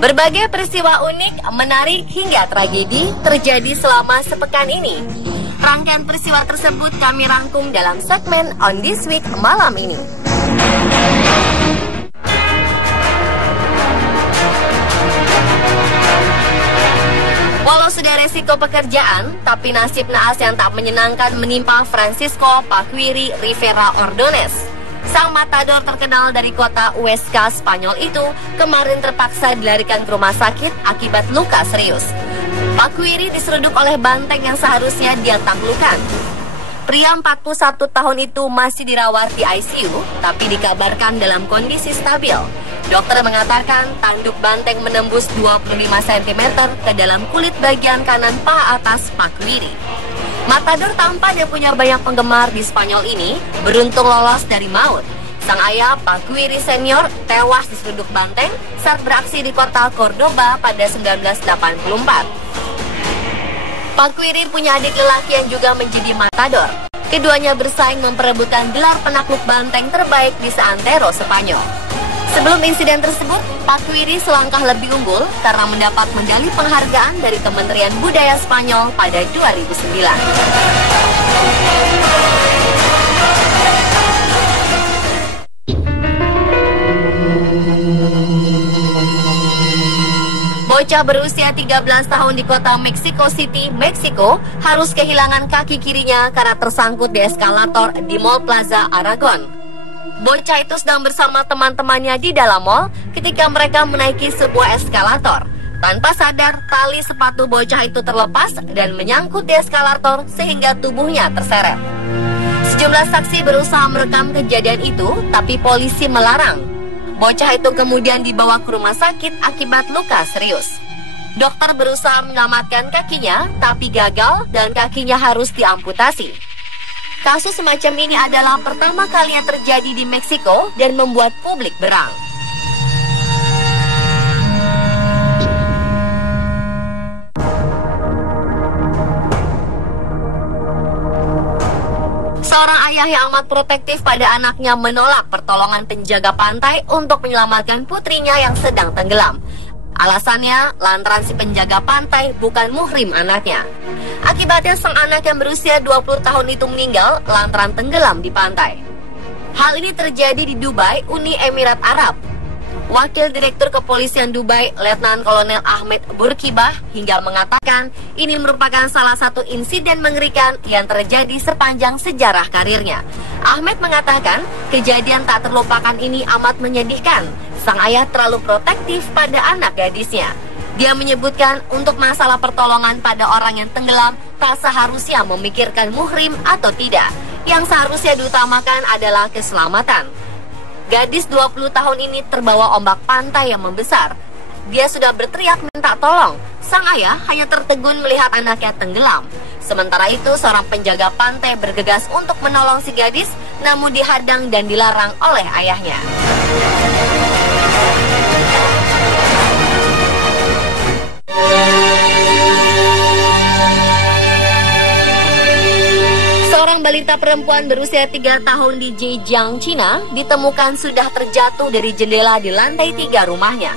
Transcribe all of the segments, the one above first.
Berbagai peristiwa unik, menarik hingga tragedi terjadi selama sepekan ini. Rangkaian peristiwa tersebut kami rangkum dalam segmen On This Week malam ini. Walau sudah resiko pekerjaan, tapi nasib naas yang tak menyenangkan menimpa Francisco Paquiri Rivera Ordonez. Sang matador terkenal dari kota Huesca, Spanyol itu kemarin terpaksa dilarikan ke rumah sakit akibat luka serius. Paquiri diseruduk oleh banteng yang seharusnya dia taklukkan. Pria 41 tahun itu masih dirawat di ICU, tapi dikabarkan dalam kondisi stabil. Dokter mengatakan tanduk banteng menembus 25 cm ke dalam kulit bagian kanan paha atas Paquiri. Matador tampan yang punya banyak penggemar di Spanyol ini beruntung lolos dari maut. Sang ayah, Paquiri Senior, tewas diseruduk banteng saat beraksi di kota Cordoba pada 1984. Paquiri punya adik lelaki yang juga menjadi matador. Keduanya bersaing memperebutkan gelar penakluk banteng terbaik di seantero Spanyol. Sebelum insiden tersebut, Paquiri selangkah lebih unggul karena mendapat medali penghargaan dari Kementerian Budaya Spanyol pada 2009. Bocah berusia 13 tahun di kota Mexico City, Meksiko, harus kehilangan kaki kirinya karena tersangkut di eskalator di Mall Plaza Aragon. Bocah itu sedang bersama teman-temannya di dalam mall ketika mereka menaiki sebuah eskalator. Tanpa sadar, tali sepatu bocah itu terlepas dan menyangkut di eskalator sehingga tubuhnya terseret. Sejumlah saksi berusaha merekam kejadian itu, tapi polisi melarang. Bocah itu kemudian dibawa ke rumah sakit akibat luka serius. Dokter berusaha menyelamatkan kakinya, tapi gagal dan kakinya harus diamputasi. Kasus semacam ini adalah pertama kalinya terjadi di Meksiko dan membuat publik berang. Seorang ayah yang amat protektif pada anaknya menolak pertolongan penjaga pantai untuk menyelamatkan putrinya yang sedang tenggelam. Alasannya, lantaran si penjaga pantai bukan muhrim anaknya. Akibatnya sang anak yang berusia 20 tahun itu meninggal lantaran tenggelam di pantai. Hal ini terjadi di Dubai, Uni Emirat Arab. Wakil Direktur Kepolisian Dubai, Letnan Kolonel Ahmed Burkibah, hingga mengatakan ini merupakan salah satu insiden mengerikan yang terjadi sepanjang sejarah karirnya. Ahmed mengatakan kejadian tak terlupakan ini amat menyedihkan. Sang ayah terlalu protektif pada anak gadisnya. Dia menyebutkan untuk masalah pertolongan pada orang yang tenggelam tak seharusnya memikirkan muhrim atau tidak. Yang seharusnya diutamakan adalah keselamatan. Gadis 20 tahun ini terbawa ombak pantai yang membesar. Dia sudah berteriak minta tolong. Sang ayah hanya tertegun melihat anaknya tenggelam. Sementara itu seorang penjaga pantai bergegas untuk menolong si gadis, namun dihadang dan dilarang oleh ayahnya. Seorang balita perempuan berusia 3 tahun di Zhejiang, Cina ditemukan sudah terjatuh dari jendela di lantai 3 rumahnya.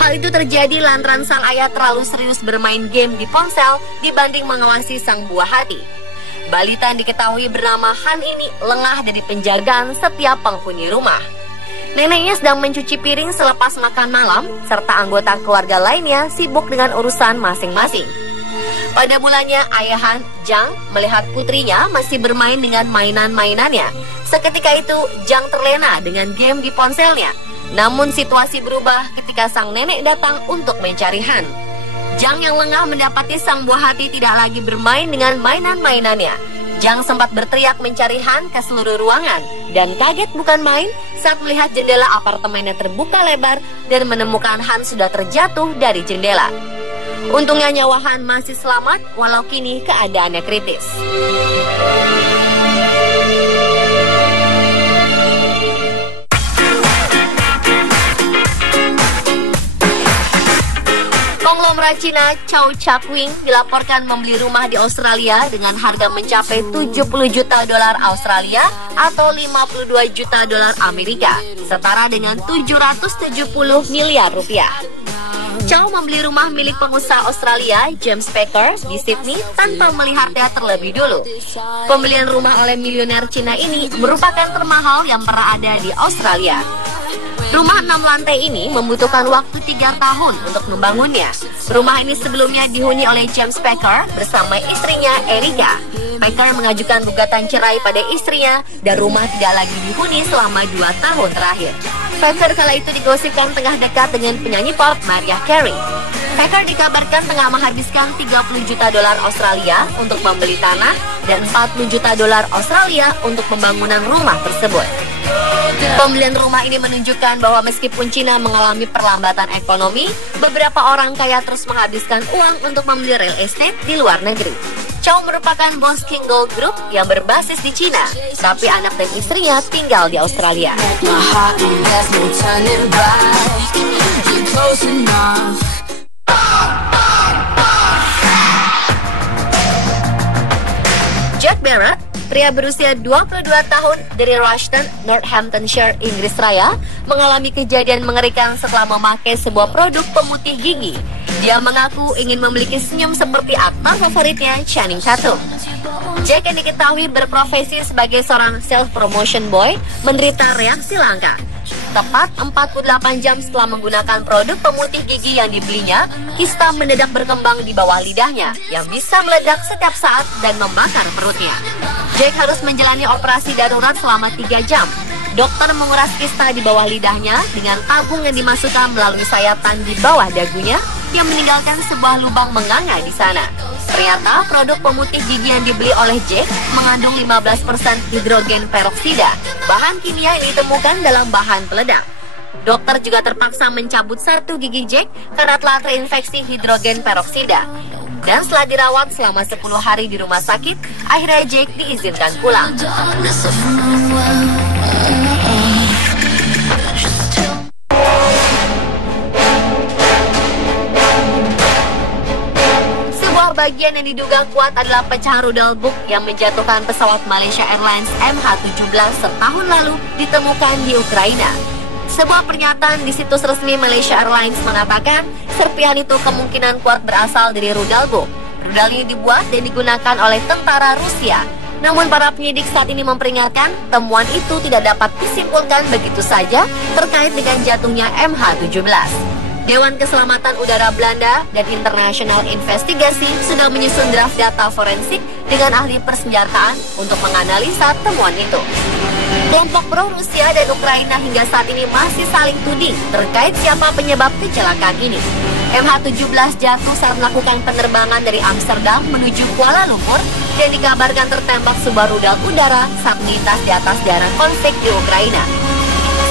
Hal itu terjadi lantaran sang ayah terlalu serius bermain game di ponsel dibanding mengawasi sang buah hati. Balita yang diketahui bernama Han ini lengah dari penjagaan setiap penghuni rumah. Neneknya sedang mencuci piring selepas makan malam, serta anggota keluarga lainnya sibuk dengan urusan masing-masing. Pada mulanya, ayah Han, Zhang, melihat putrinya masih bermain dengan mainan-mainannya. Seketika itu, Zhang terlena dengan game di ponselnya. Namun situasi berubah ketika sang nenek datang untuk mencari Han. Zhang yang lengah mendapati sang buah hati tidak lagi bermain dengan mainan-mainannya. Zhang sempat berteriak mencari Han ke seluruh ruangan dan kaget bukan main saat melihat jendela apartemennya terbuka lebar dan menemukan Han sudah terjatuh dari jendela. Untungnya nyawa Han masih selamat walau kini keadaannya kritis. Konglomerat Cina Chow Chak Wing dilaporkan membeli rumah di Australia dengan harga mencapai 70 juta dolar Australia atau 52 juta dolar Amerika, setara dengan 770 miliar rupiah. Chow membeli rumah milik pengusaha Australia James Packer di Sydney tanpa melihatnya terlebih dulu. Pembelian rumah oleh miliuner Cina ini merupakan termahal yang pernah ada di Australia. Rumah 6 lantai ini membutuhkan waktu 3 tahun untuk membangunnya. Rumah ini sebelumnya dihuni oleh James Packer bersama istrinya Erica. Packer mengajukan gugatan cerai pada istrinya dan rumah tidak lagi dihuni selama 2 tahun terakhir. Packer kala itu digosipkan tengah dekat dengan penyanyi pop Mariah Carey. Packer dikabarkan tengah menghabiskan 30 juta dolar Australia untuk membeli tanah dan 40 juta dolar Australia untuk pembangunan rumah tersebut. Pembelian rumah ini menunjukkan bahwa meskipun Cina mengalami perlambatan ekonomi, beberapa orang kaya terus menghabiskan uang untuk membeli real estate di luar negeri. Chow merupakan bos King Gold Group yang berbasis di Cina, tapi anak dan istrinya tinggal di Australia. Jack Barrett, pria berusia 22 tahun dari Rushden, Northamptonshire, Inggris Raya, mengalami kejadian mengerikan setelah memakai sebuah produk pemutih gigi. Dia mengaku ingin memiliki senyum seperti aktor favoritnya, Channing Tatum. Jack yang diketahui berprofesi sebagai seorang self-promotion boy menderita reaksi langka. Tepat 48 jam setelah menggunakan produk pemutih gigi yang dibelinya, kista mendadak berkembang di bawah lidahnya yang bisa meledak setiap saat dan membakar perutnya. Jack harus menjalani operasi darurat selama 3 jam. Dokter menguras kista di bawah lidahnya dengan tabung yang dimasukkan melalui sayatan di bawah dagunya yang meninggalkan sebuah lubang menganga di sana. Ternyata produk pemutih gigi yang dibeli oleh Jack mengandung 15% hidrogen peroksida, bahan kimia yang ditemukan dalam bahan peledak. Dokter juga terpaksa mencabut 1 gigi Jack karena telah terinfeksi hidrogen peroksida. Dan setelah dirawat selama 10 hari di rumah sakit, akhirnya Jack diizinkan pulang. Bagian yang diduga kuat adalah pecahan rudal buk yang menjatuhkan pesawat Malaysia Airlines MH17 setahun lalu ditemukan di Ukraina. Sebuah pernyataan di situs resmi Malaysia Airlines mengatakan serpihan itu kemungkinan kuat berasal dari rudal buk. Rudal ini dibuat dan digunakan oleh tentara Rusia. Namun para penyidik saat ini memperingatkan temuan itu tidak dapat disimpulkan begitu saja terkait dengan jatuhnya MH17. Dewan Keselamatan Udara Belanda dan International Investigasi sudah menyusun draft data forensik dengan ahli persenjataan untuk menganalisa temuan itu. Kelompok pro-Rusia dan Ukraina hingga saat ini masih saling tuding terkait siapa penyebab kecelakaan ini. MH17 jatuh saat melakukan penerbangan dari Amsterdam menuju Kuala Lumpur dan dikabarkan tertembak sebuah rudal udara saat melintas di atas daerah konflik di Ukraina.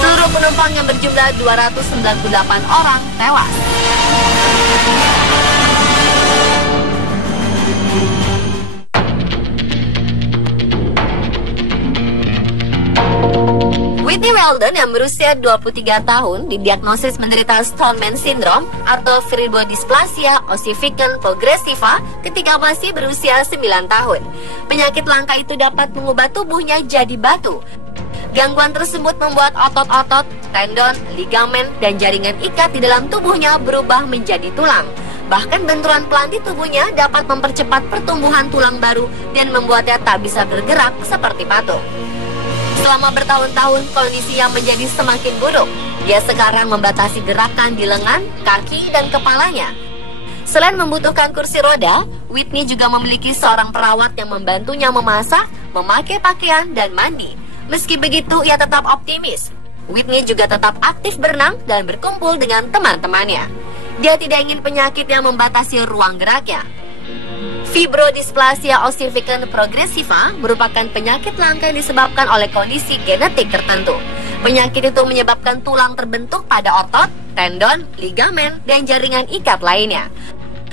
Seluruh penumpang yang berjumlah 298 orang tewas. Whitney Weldon yang berusia 23 tahun didiagnosis menderita Stoneman Syndrome atau fibrodysplasia ossificans progressiva ketika masih berusia 9 tahun. Penyakit langka itu dapat mengubah tubuhnya jadi batu. Gangguan tersebut membuat otot-otot, tendon, ligamen, dan jaringan ikat di dalam tubuhnya berubah menjadi tulang. Bahkan benturan pelan di tubuhnya dapat mempercepat pertumbuhan tulang baru dan membuatnya tak bisa bergerak seperti patung. Selama bertahun-tahun, kondisinya menjadi semakin buruk. Dia sekarang membatasi gerakan di lengan, kaki, dan kepalanya. Selain membutuhkan kursi roda, Whitney juga memiliki seorang perawat yang membantunya memasak, memakai pakaian, dan mandi. Meski begitu, ia tetap optimis. Whitney juga tetap aktif berenang dan berkumpul dengan teman-temannya. Dia tidak ingin penyakit yang membatasi ruang geraknya. Fibrodysplasia ossificans progressiva merupakan penyakit langka yang disebabkan oleh kondisi genetik tertentu. Penyakit itu menyebabkan tulang terbentuk pada otot, tendon, ligamen, dan jaringan ikat lainnya.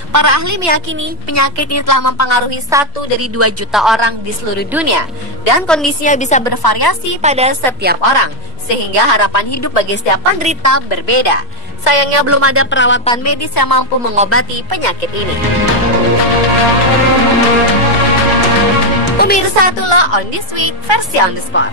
Para ahli meyakini penyakit ini telah mempengaruhi 1 dari 2 juta orang di seluruh dunia dan kondisinya bisa bervariasi pada setiap orang sehingga harapan hidup bagi setiap penderita berbeda. Sayangnya belum ada perawatan medis yang mampu mengobati penyakit ini. Pemirsa, itulah On This Week versi On The Spot.